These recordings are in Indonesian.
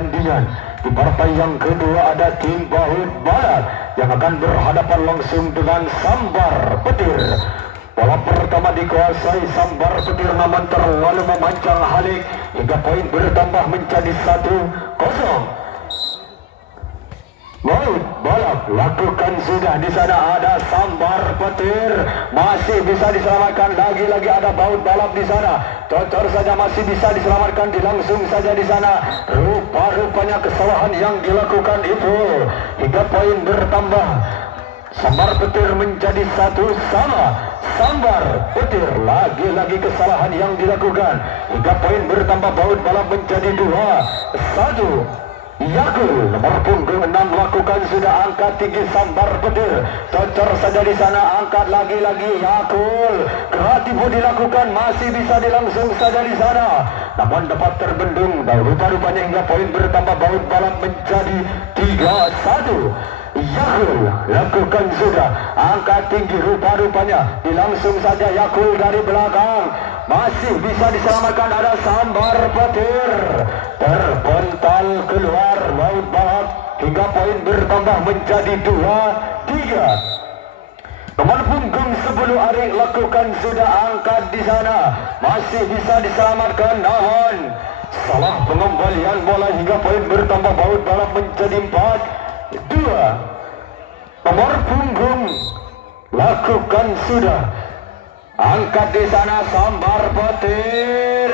pertandingan. Di partai yang kedua ada tim Baut Balat yang akan berhadapan langsung dengan Sambar Petir. Bola pertama dikuasai Sambar Petir, namun terlalu memanjang Halik hingga poin bertambah menjadi 1-0. Baut Balap lakukan sudah, di sana ada Sambar Petir, masih bisa diselamatkan, lagi-lagi ada Baut Balap di sana, cocor saja masih bisa diselamatkan, dilangsung saja di sana. Rupa-rupanya kesalahan yang dilakukan itu hingga poin bertambah. Sambar Petir menjadi 1-1. Sambar Petir, lagi-lagi kesalahan yang dilakukan hingga poin bertambah. Baut Balap menjadi 2-1. Yakul nomor punggung 6 melakukan sudah, angkat tinggi Sambar Petir, cocor saja di sana, angkat lagi-lagi Yakul, kreatif dilakukan, masih bisa dilangsung saja di sana, namun dapat terbendung. Rupa-rupanya hingga poin bertambah. Baut Balap menjadi 3-1. Yakul lakukan sudah, angkat tinggi, rupa-rupanya dilangsung saja Yakul dari belakang, masih bisa diselamatkan, ada Sambar Petir, terpental keluar Baut Balap hingga poin bertambah menjadi 2-3. Nomor punggung 10 Arik lakukan sudah, angkat di sana, masih bisa diselamatkan, namun salah pengembalian bola hingga poin bertambah. Baut Balap menjadi 4-2. Nomor punggung lakukan sudah, angkat di sana Sambar Petir,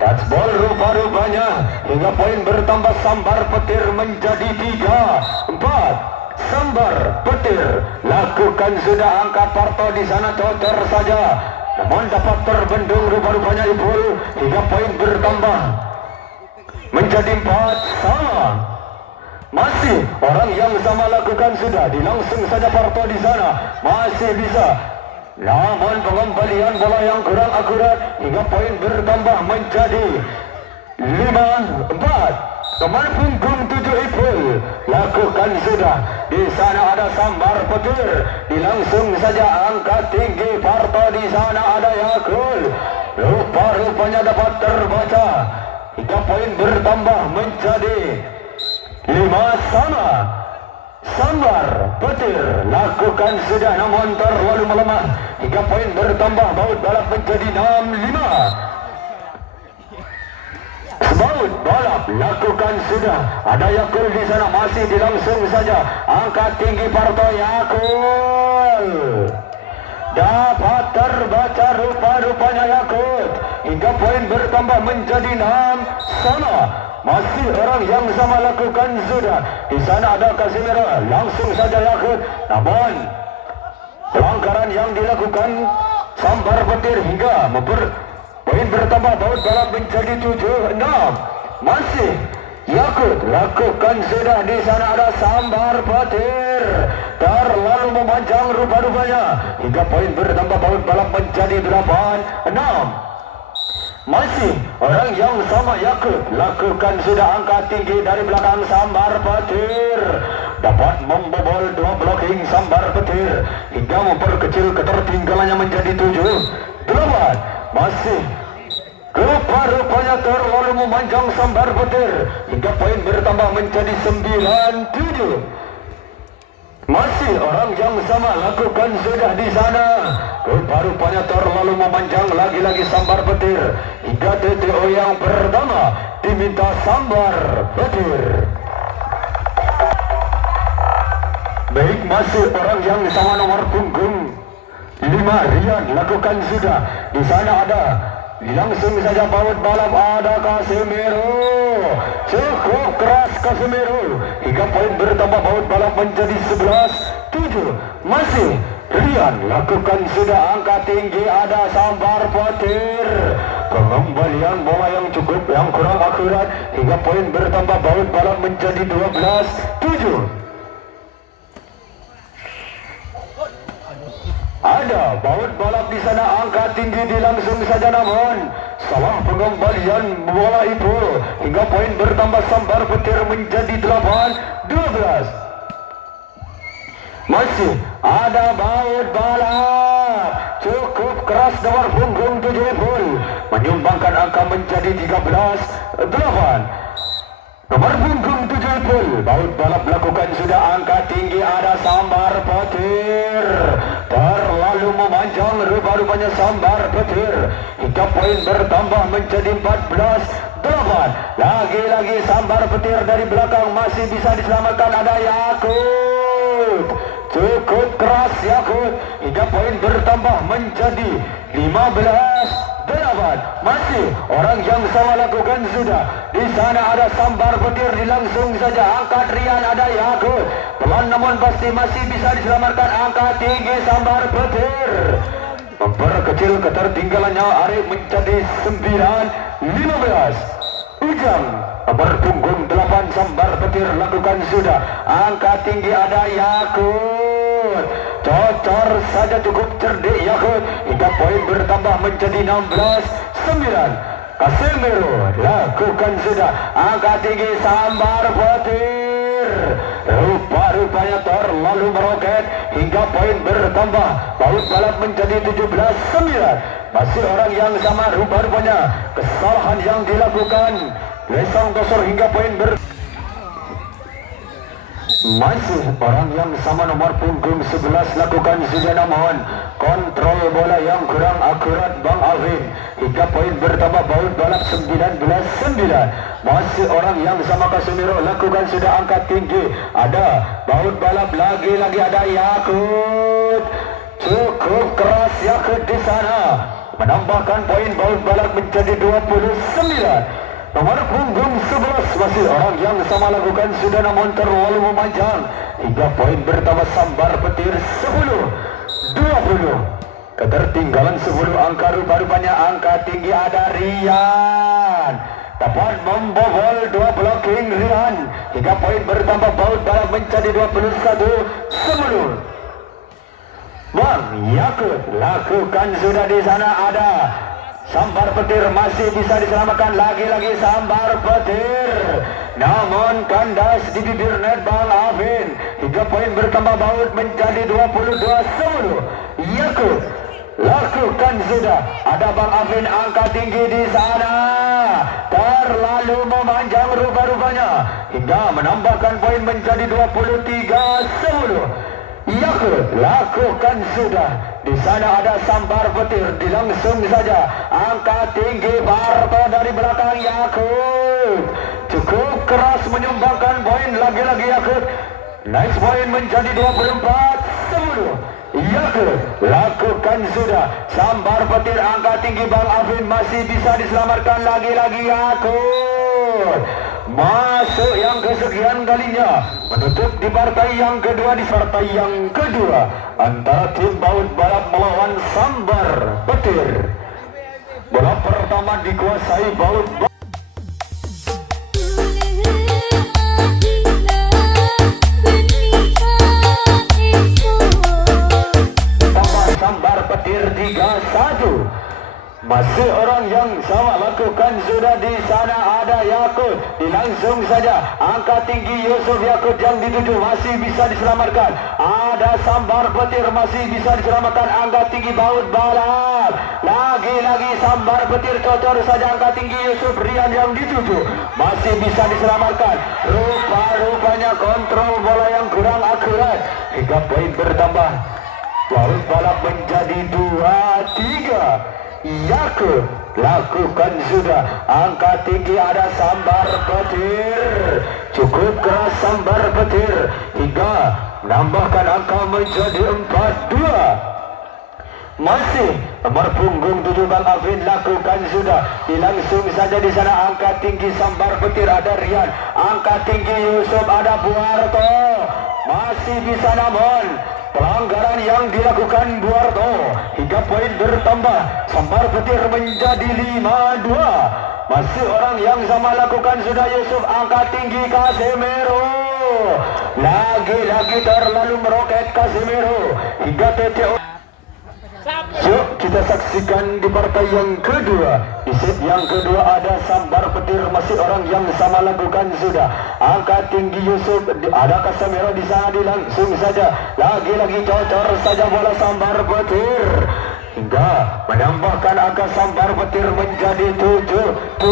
touchball rupa-rupanya hingga poin bertambah. Sambar Petir menjadi 3-4. Sambar Petir lakukan sudah, angkat Parto di sana, cocor saja, namun dapat terbendung rupa-rupanya Ipul hingga poin bertambah menjadi 4-sama. Masih orang yang sama lakukan sudah, dilangsung saja Parto di sana, masih bisa, namun pengembalian bola yang kurang akurat hingga poin bertambah menjadi 5-4. Nomor punggung 7 Ipul lakukan sudah, di sana ada Sambar Petir, dilangsung saja, angkat tinggi Parto di sana, ada Yakul, rupa-rupanya dapat terbaca hingga poin bertambah menjadi 5-sama. Sambar Petir lakukan sudah, namun terlalu melemah hingga poin bertambah. Baut Balap menjadi 6-5. Baut Balap lakukan sudah, ada Yakul di sana, masih dilangsung saja, angkat tinggi Parto, Yakul dapat terbaca rupa-rupanya Yakul hingga poin bertambah menjadi 6-sama. Masih orang yang sama lakukan sudah, di sana ada Casimiro, langsung saja Yakut, namun pelanggaran yang dilakukan Sambar Petir hingga poin bertambah. Baut Balap menjadi 7-6. Masih Yakut lakukan sudah, di sana ada Sambar Petir, terlalu memanjang rupa-rupanya hingga poin bertambah. Baut Balap menjadi 8-6. Masih orang yang sama Yakut lakukan sudah, angkat tinggi dari belakang Sambar Petir, dapat membobol 2 blocking Sambar Petir hingga memperkecil ketertinggalannya menjadi 7-8. Masih rupa-rupanya terlalu memanjang Sambar Petir hingga poin bertambah menjadi 9-7. Masih orang yang sama lakukan sudah di sana, rupa-rupanya terlalu memanjang lagi-lagi Sambar Petir hingga TTO yang pertama diminta Sambar Petir. Baik, masih orang yang sama nomor punggung 5 Rian lakukan sudah, di sana ada langsung saja Baut Balap, ada Casimiro, cukup keras Casimiro hingga poin bertambah. Baut Balap menjadi 11-7. Masih Rian lakukan sudah, angkat tinggi, ada Sambar Petir, pengembalian bola yang kurang akurat hingga poin bertambah. Baut Balap menjadi 12-7. Ada Baut Balap di sana, angkat tinggi, dilangsung saja, namun salah pengembalian bola itu hingga poin bertambah. Sambar Petir menjadi 8-12. Masih ada Baut Balap, cukup keras nomor punggung 7 menyumbangkan angka menjadi 13-8. Nomor baut balap lakukan sudah angkat tinggi, ada sambar petir. Terlalu memanjang rupa-rupanya sambar petir. Hingga poin bertambah menjadi 14-8. Lagi-lagi sambar petir dari belakang masih bisa diselamatkan, ada Yakut. Cukup keras Yakut. Hingga poin bertambah menjadi 15-8. Masih orang yang sama lakukan sudah. Di sana ada sambar petir, langsung saja angkat Rian, ada Yakut. Pelan namun pasti masih bisa diselamatkan, angkat tinggi sambar petir. Memperkecil ketertinggalannya Arif menjadi 9-15. Ujang nomor punggung 8 sambar petir lakukan sudah. Angkat tinggi, ada Yakut. Cocor saja, cukup cerdik Yakut. Hingga poin bertambah menjadi 16-9. Casemiro lakukan sudah. Angkat tinggi sambar petir. Rupa-rupanya terlalu meroket. Hingga poin bertambah. Baut balap menjadi 17-9. Masih orang yang sama, rupa-rupanya kesalahan yang dilakukan Lesang Dosor hingga poin masih orang yang sama nomor punggung 11 lakukan sudah, namun kontrol bola yang kurang akurat Bang Alvin. Hingga poin bertambah baut balap 19-9. Masih orang yang sama Casemiro lakukan sudah, angkat tinggi, ada baut balap lagi-lagi, ada Yakut. Cukup keras Yakut di sana, menambahkan poin baut balap menjadi 29. Nomor punggung 11 masih orang yang sama lakukan sudah, namun terlalu memanjang. Hingga poin bertambah sambar petir 10-20. Ketertinggalan 10 angka, rupa-rupanya angka tinggi, ada Rian. Dapat membobol 2 blocking Rian. Hingga poin bertambah baut balap menjadi 21-10. Bang Yakut lakukan sudah, di sana ada sambar petir, masih bisa diselamatkan, lagi-lagi sambar petir. Namun kandas di bibir net Bang Afin. Hingga poin bertambah baut menjadi 22-10. Yakut lakukan sudah, ada Bang Afin angkat tinggi di sana. Terlalu memanjang rupa-rupanya. Hingga menambahkan poin menjadi 23-10. Yakut lakukan sudah. Di sana ada sambar petir, langsung saja angkat tinggi Barto dari belakang Yakut. Cukup keras menyumbangkan poin, lagi-lagi Yakut. Next poin menjadi 24-10. Yakut lakukan sudah. Sambar petir angkat tinggi Bang Afin, masih bisa diselamatkan, lagi-lagi Yakut. Masuk yang kesekian kalinya, menutup di partai yang kedua. Di partai yang kedua antara tim baut balap melawan sambar petir. Bola pertama dikuasai baut balap. Sambar petir 3-1. Masih orang yang sama lakukan sudah. Di sana ada Yakut, langsung saja angkat tinggi Yusuf Yakut yang dituju, masih bisa diselamatkan. Ada sambar petir, masih bisa diselamatkan, angkat tinggi baut balap. Lagi-lagi sambar petir, cocor saja angkat tinggi Yusuf Rian yang dituju, masih bisa diselamatkan. Rupa-rupanya kontrol bola yang kurang akurat. Hingga poin bertambah, baut balap menjadi 2-3. Yakut lakukan sudah, angkat tinggi, ada sambar petir. Cukup keras sambar petir hingga menambahkan angka menjadi 4-2. Masih nomor punggung 7 Bang Afin lakukan sudah. Langsung saja di sana angkat tinggi sambar petir, ada Rian. Angkat tinggi Yusuf, ada Buarto. Masih bisa, namun pelanggaran yang dilakukan Buarto. Hingga poin bertambah, sambar petir menjadi 5-2. Masih orang yang sama lakukan sudah. Yusuf angkat tinggi Casemiro. Lagi-lagi terlalu meroket Casemiro. Hingga TTO. Yuk kita saksikan di partai yang kedua. Di set yang kedua ada sambar petir, masih orang yang sama lakukan sudah. Angkat tinggi Yusuf, ada Casemiro di sana, langsung saja. Lagi-lagi cocor saja bola sambar petir. Hingga menambahkan angka sambar petir menjadi 7-2.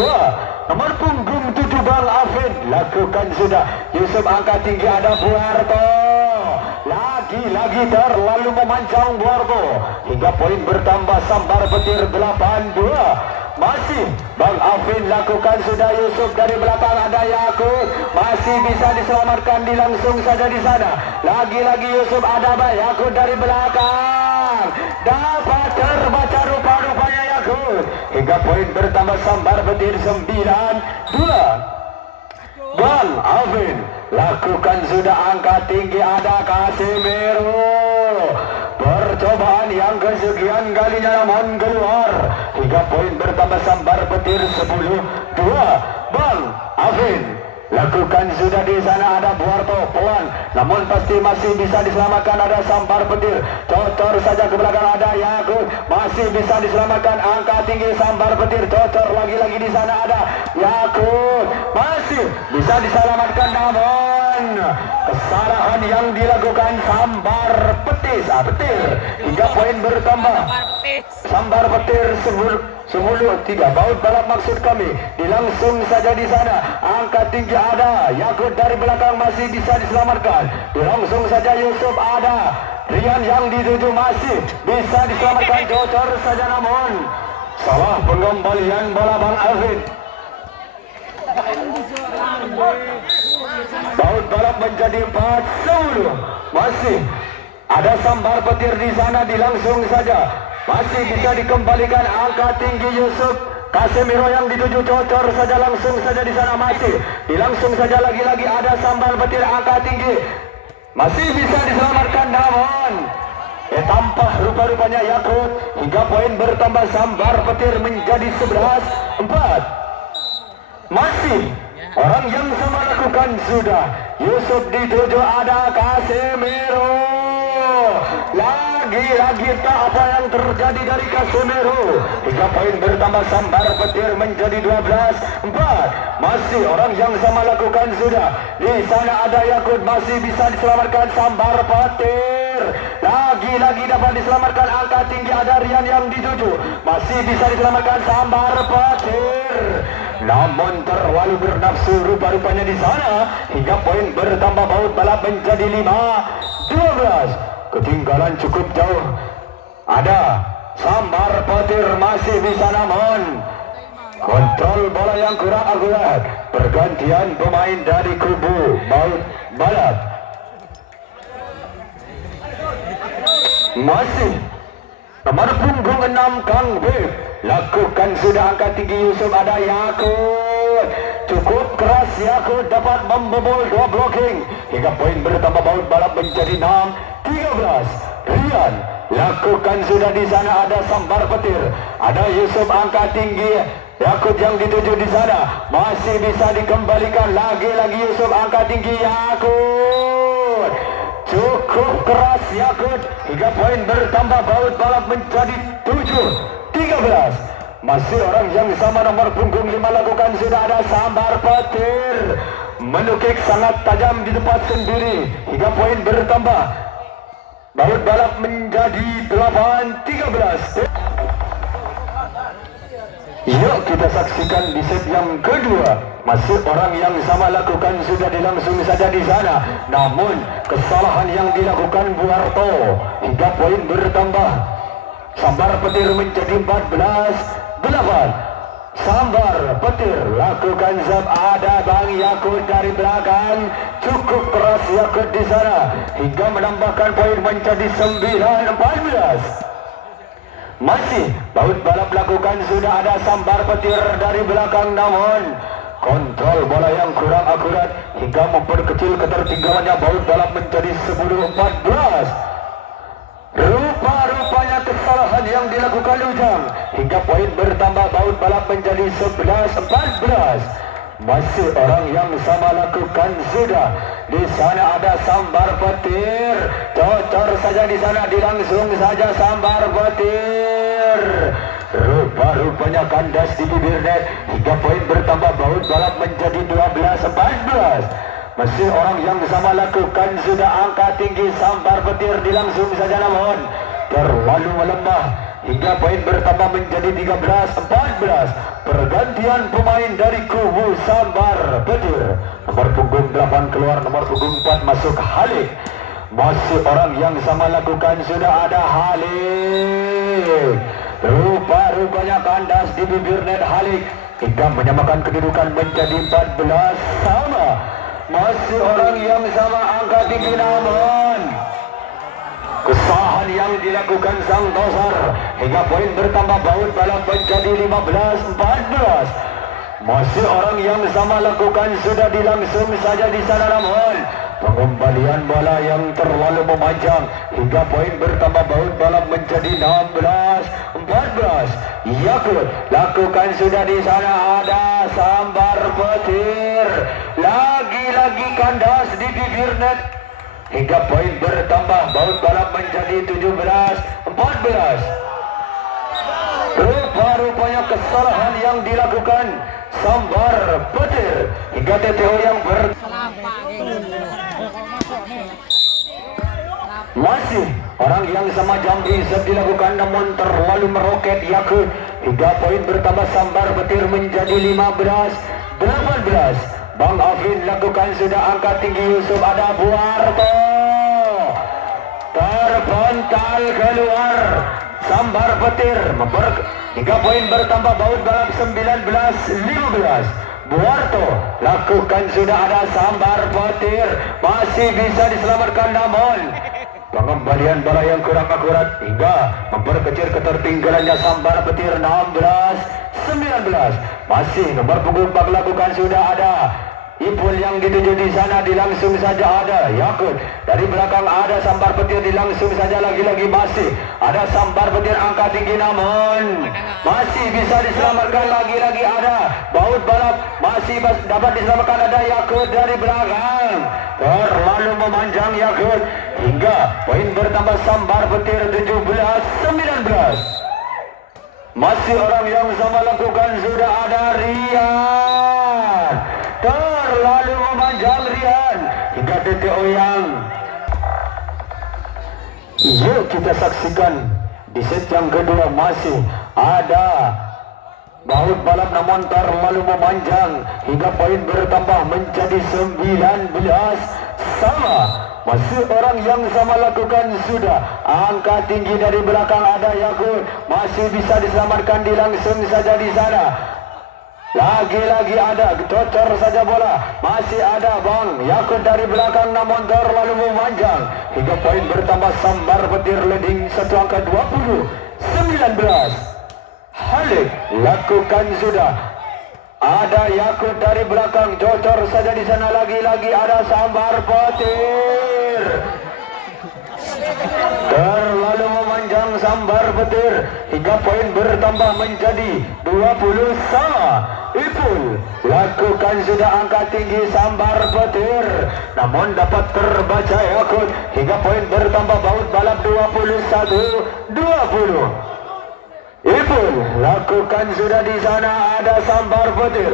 Nomor punggung 7 Bang Afid lakukan sudah. Yusuf angkat tinggi, ada Buarto. Lagi-lagi terlalu memancang Buarto. Hingga poin bertambah sambar petir 8-2. Masih Bang Afin lakukan sudah. Yusuf dari belakang, ada Yakut, masih bisa diselamatkan, dilangsung saja di sana. Lagi-lagi Yusuf, ada Yakut dari belakang, dapat terbaca rupa-rupanya Yakut. Hingga poin bertambah sambar petir 9-2. Bang Afin lakukan sudah, angkat tinggi, ada Casemiro. Percobaan yang kesekian kalinya namun keluar. 3 poin bertambah sambar petir 10-2. Bang Afin lakukan sudah di sana, ada Buarto pelan, namun pasti masih bisa diselamatkan, ada sambar petir, cocor saja ke belakang, ada Yakut, masih bisa diselamatkan, angkat tinggi sambar petir, cocor lagi-lagi di sana, ada Yakut, masih bisa diselamatkan, namun kesalahan yang dilakukan sambar petir. 3 poin bertambah sambar petir 10-3. Baut balap maksud kami, dilangsung saja di sana, angkat tinggi, ada Yakut dari belakang, masih bisa diselamatkan, dilangsung saja Yusuf, ada Rian yang dituju, masih bisa diselamatkan, cocor saja, namun salah pengembalian bola Bang Afin. Baut balap menjadi 4-10. Masih ada sambar petir di sana, dilangsung saja, masih bisa dikembalikan, angkat tinggi Yusuf, Casemiro yang dituju, cocor saja, langsung saja di sana, masih dilangsung saja, lagi-lagi ada sambar petir, angkat tinggi, masih bisa diselamatkan, namun tampah rupa-rupanya Yakut. Hingga poin bertambah sambar petir menjadi 11-4. Masih orang yang sama lakukan sudah. Yusuf dituju, ada Casemiro. Lagi-lagi tak apa yang terjadi dari Casemiro. 3 poin bertambah sambar petir menjadi 12-4. Masih orang yang sama lakukan sudah. Di sana ada Yakut, masih bisa diselamatkan, sambar petir. Lagi-lagi dapat diselamatkan, angkat tinggi, ada Rian yang dituju, masih bisa diselamatkan, sambar petir. Namun terlalu bernafsu rupa-rupanya di sana. Hingga poin bertambah, baut balap menjadi 5-12. Ketinggalan cukup jauh. Ada sambar petir, masih bisa, namun kontrol bola yang kurang akurat. Pergantian pemain dari kubu baut balap. Masih nomor punggung 6 Kang Beb lakukan sudah, angkat tinggi Yusuf, ada Yakut, cukup keras, Yakut dapat membobol 2 blocking. Hingga poin bertambah, baut balap menjadi 6-13. Rian lakukan sudah di sana, ada sambar petir, ada Yusuf, angkat tinggi, Yakut yang dituju di sana, masih bisa dikembalikan, lagi-lagi Yusuf, angkat tinggi, Yakut, cukup keras Yakut. Hingga poin bertambah, baut balap menjadi 7-13. Masih orang yang sama, nomor punggung 5 lakukan sudah, ada sambar petir, menukik sangat tajam di tempat sendiri. Hingga poin bertambah, baut balap menjadi 8-13. Yuk kita saksikan di set yang kedua. Masih orang yang sama lakukan sudah, dilangsung saja di sana, namun kesalahan yang dilakukan Buarto. Hingga poin bertambah, sambar petir menjadi 14-8. Sambar petir lakukan zap, ada Bang Yakut dari belakang, cukup keras Yakut di sana, hingga menambahkan poin menjadi 9-14. Masih baut balap lakukan sudah, ada sambar petir dari belakang, namun kontrol bola yang kurang akurat hingga memperkecil ketertinggalannya. Baut balap menjadi 10-14. Rupa-rupanya kesalahan yang dilakukan Ujang. Hingga poin bertambah, baut balap menjadi 11-14. Masih orang yang sama lakukan sudah. Di sana ada sambar petir, cocor saja di sana, dilangsung saja sambar petir. Rupa-rupanya kandas di bibir net. Hingga poin bertambah, baut balap menjadi 12-14. Masih orang yang sama lakukan sudah, angkat tinggi sambar petir, dilangsung saja, namun terlalu melemah. Hingga poin bertambah menjadi 13-14. Pergantian pemain dari kubu sambar petir. Nomor punggung 8 keluar, nomor punggung 4 masuk Halik. Masih orang yang sama lakukan, sudah ada Halik. Rupa-rupanya kandas di bibir net Halik hingga menyamakan kedudukan menjadi 14 sama. Masih orang yang sama angka tinggi, namun kesalahan yang dilakukan sang Tosar hingga poin bertambah baut balap menjadi 15-14. Masih orang yang sama lakukan, sudah dilangsung saja di sana, namun pengembalian bola yang terlalu memanjang hingga poin bertambah baut balap menjadi 16-14. Yakut lakukan sudah di sana, ada sambar petir, lagi-lagi kandas di bibir net hingga poin bertambah baut balap menjadi 17-14. Rupa-rupanya kesalahan yang dilakukan sambar petir hingga TTO yang masih orang yang sama Jambi dilakukan, namun terlalu meroket Yakut hingga poin bertambah sambar petir menjadi 15-18. Bang Afin lakukan sudah angkat tinggi, Yusuf ada Buarto terpental keluar. Sambar petir hingga poin bertambah baut balap 19-15. Buarto lakukan sudah ada sambar petir, masih bisa diselamatkan, namun pengembalian bola yang kurang akurat hingga memperkecil ketertinggalannya sambar petir 16-19. Masih nomor punggung 4 lakukan sudah ada Ipul yang dituju di sana, dilangsung saja ada Yakut. Dari belakang ada sambar petir, dilangsung saja lagi-lagi masih ada sambar petir angka tinggi, namun masih bisa diselamatkan, lagi-lagi ada baut balap, masih dapat diselamatkan, ada Yakut dari belakang. Terlalu memanjang Yakut hingga poin bertambah sambar petir 17-19. Masih orang yang sama lakukan, sudah ada Rian. Terlalu memanjang Rian hingga DTO yang yuk kita saksikan di set yang kedua. Masih ada baut balap, namun terlalu memanjang hingga poin bertambah menjadi 19 sama. Masih orang yang sama lakukan, sudah angka tinggi dari belakang ada Yakut, masih bisa diselamatkan, dilangsung saja di sana. Lagi-lagi ada cocor saja bola, masih ada Bang Yakut dari belakang, namun terlalu memanjang hingga poin bertambah sambar petir leading satu angka 20-19. Halik lakukan sudah ada Yakut dari belakang, cocor saja di sana, lagi-lagi ada sambar petir. Terlalu memanjang sambar petir hingga poin bertambah menjadi 20 sama. Ipul lakukan sudah angka tinggi sambar petir, namun dapat terbaca Yakut hingga poin bertambah baut balap 21-20. Ipul lakukan sudah di sana, ada sambar petir,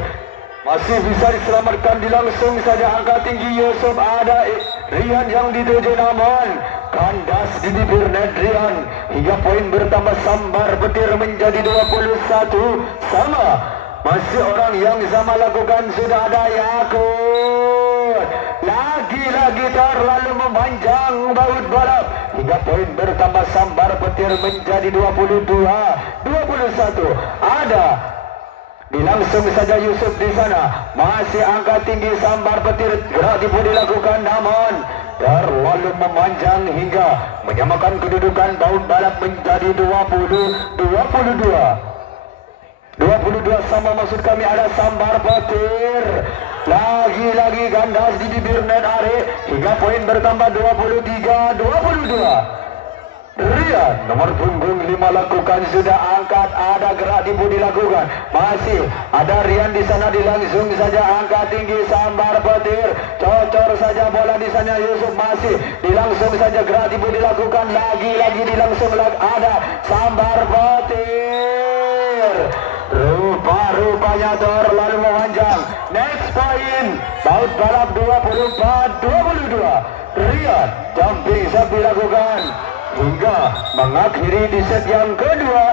masih bisa diselamatkan, dilangsung saja angka tinggi Yusuf, ada Rian yang dituju, namun kandas di bibir net Rian hingga poin bertambah sambar petir menjadi 21 sama. Masih orang yang sama lakukan, sudah ada Yakut, lagi-lagi terlalu memanjang baut balap hingga poin bertambah sambar petir menjadi 22-21. Ada dilangsung saja Yusuf di sana, masih angka tinggi sambar petir gerak tipu dilakukan, namun terlalu memanjang hingga menyamakan kedudukan baut balap menjadi 22 sama. Maksud kami ada sambar petir, lagi-lagi gandas di bibir net Are hingga poin bertambah 23-22. Rian nomor punggung 5 lakukan sudah angkat, ada gerak tipu dilakukan, masih ada Rian di sana, dilangsung saja angkat tinggi sambar petir, cocor saja bola di sana Yusuf, masih dilangsung saja gerak tipu dilakukan, lagi-lagi dilangsung ada sambar petir. Rupa-rupanya terlalu memanjang. Next point, baut balap 24-22. Rian jumping shot dilakukan hingga mengakhiri di set yang kedua.